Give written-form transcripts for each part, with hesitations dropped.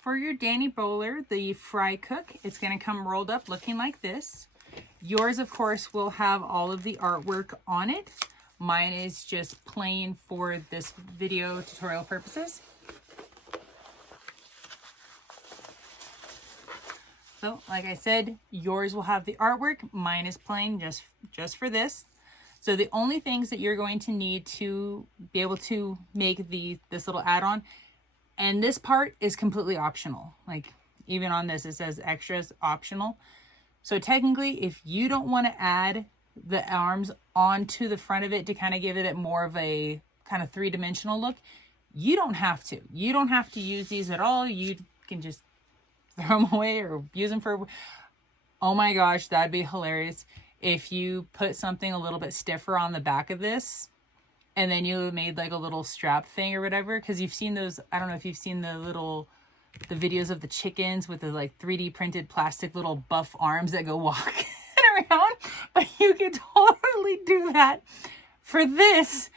For your Dani bowler, the fry cook, it's going to come rolled up looking like this. Yours, of course, will have all of the artwork on it. Mine is just plain for this video tutorial purposes. So, like I said, yours will have the artwork. Mine is plain just for this. So the only things that you're going to need to be able to make this little add-on, and this part is completely optional. Like even on this, it says extras optional. So technically, if you don't want to add the arms onto the front of it to kind of give it more of a kind of three-dimensional look, you don't have to. You don't have to use these at all. You can just throw them away or use them for, oh my gosh, that'd be hilarious if you put something a little bit stiffer on the back of this and then you made like a little strap thing or whatever, because you've seen those, I don't know if you've seen the videos of the chickens with the like 3D printed plastic little buff arms that go walking around, but you could totally do that for this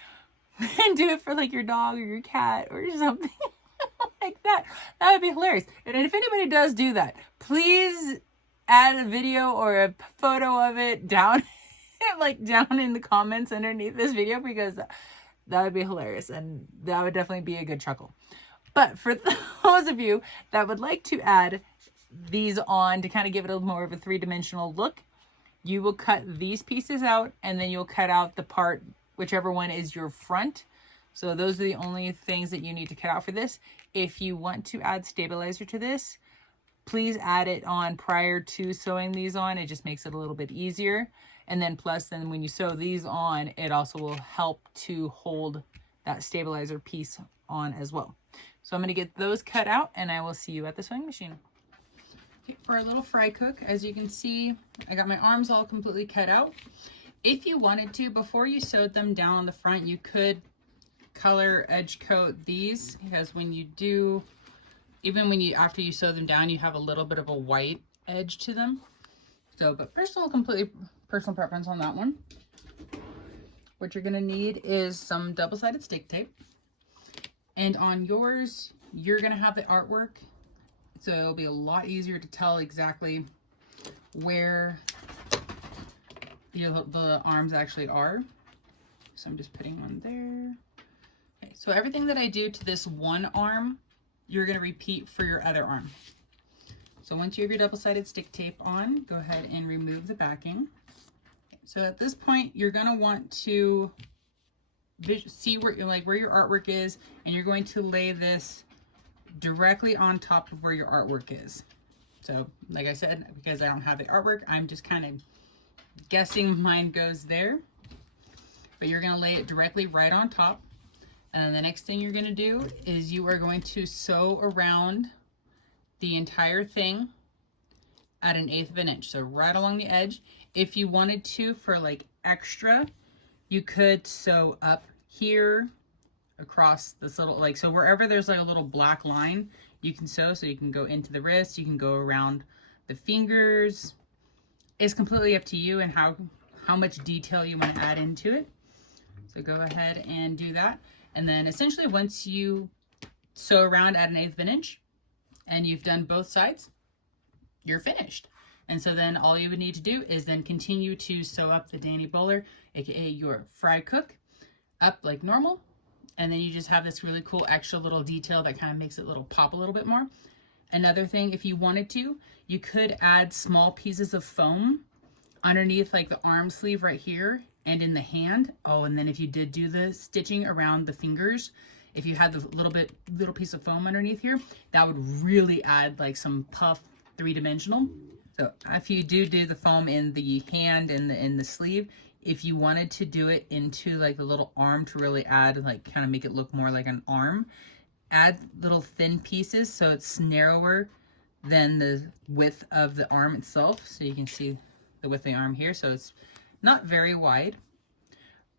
and do it for like your dog or your cat or something like that. That would be hilarious. And if anybody does do that, please add a video or a photo of it down down in the comments underneath this video, because that would be hilarious and that would definitely be a good chuckle. But for those of you that would like to add these on to kind of give it a little more of a three-dimensional look, you will cut these pieces out and then you'll cut out the part, whichever one is your front. So those are the only things that you need to cut out for this. If you want to add stabilizer to this, please add it on prior to sewing these on. It just makes it a little bit easier. And then plus, then when you sew these on, it also will help to hold that stabilizer piece on as well. So I'm going to get those cut out and I will see you at the sewing machine. Okay, for our little fry cook, as you can see, I got my arms all completely cut out. If you wanted to, before you sewed them down on the front, you could color edge coat these, because when you do, even when you, after you sew them down, you have a little bit of a white edge to them. So, but completely personal preference on that one. What you're gonna need is some double-sided stick tape. And on yours, you're gonna have the artwork. So it'll be a lot easier to tell exactly where the arms actually are. So I'm just putting one there. Okay, so everything that I do to this one arm, you're going to repeat for your other arm. So once you have your double-sided stick tape on, go ahead and remove the backing. Okay, so at this point, you're going to want to see where your artwork is, and you're going to lay this directly on top of where your artwork is. So like I said, because I don't have the artwork, I'm just kind of guessing mine goes there. But you're going to lay it directly right on top. And then the next thing you're going to do is you are going to sew around the entire thing at 1/8 of an inch. So right along the edge. If you wanted to, for like extra, you could sew up here across this little, like, so wherever there's like a little black line, you can sew. So you can go into the wrist, you can go around the fingers. It's completely up to you and how much detail you want to add into it. So go ahead and do that. And then essentially once you sew around at 1/8 of an inch and you've done both sides, you're finished. And so then all you would need to do is then continue to sew up the Dani bowler, aka your fry cook, up like normal. And then you just have this really cool extra little detail that kind of makes it little pop a little bit more. Another thing, if you wanted to, you could add small pieces of foam underneath like the arm sleeve right here and in the hand. Oh, and then if you did do the stitching around the fingers, if you had the little piece of foam underneath here, that would really add like some puff three-dimensional. So if you do the foam in the hand and in the sleeve, if you wanted to do it into like the little arm to really add, like kind of make it look more like an arm, add little thin pieces so it's narrower than the width of the arm itself. So you can see the width of the arm here. So it's not very wide,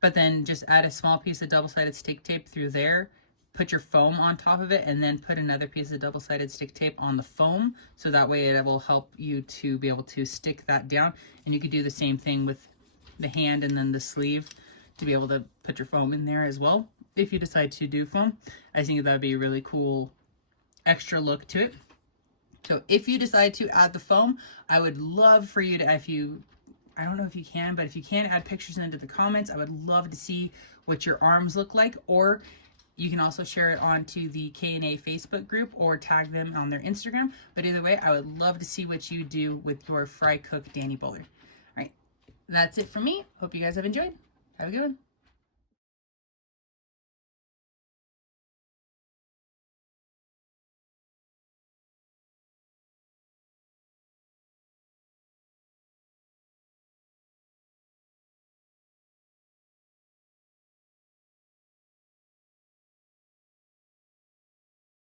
but then just add a small piece of double-sided stick tape through there, put your foam on top of it, and then put another piece of double-sided stick tape on the foam. So that way it will help you to be able to stick that down. And you could do the same thing with the hand and then the sleeve to be able to put your foam in there as well. If you decide to do foam, I think that would be a really cool extra look to it. So if you decide to add the foam, I would love for you to, I don't know if you can, but if you can add pictures into the comments, I would love to see what your arms look like, or you can also share it onto the K&A Facebook group or tag them on their Instagram. But either way, I would love to see what you do with your fry cook Dani bowler. All right, that's it for me. Hope you guys have enjoyed. Have a good one.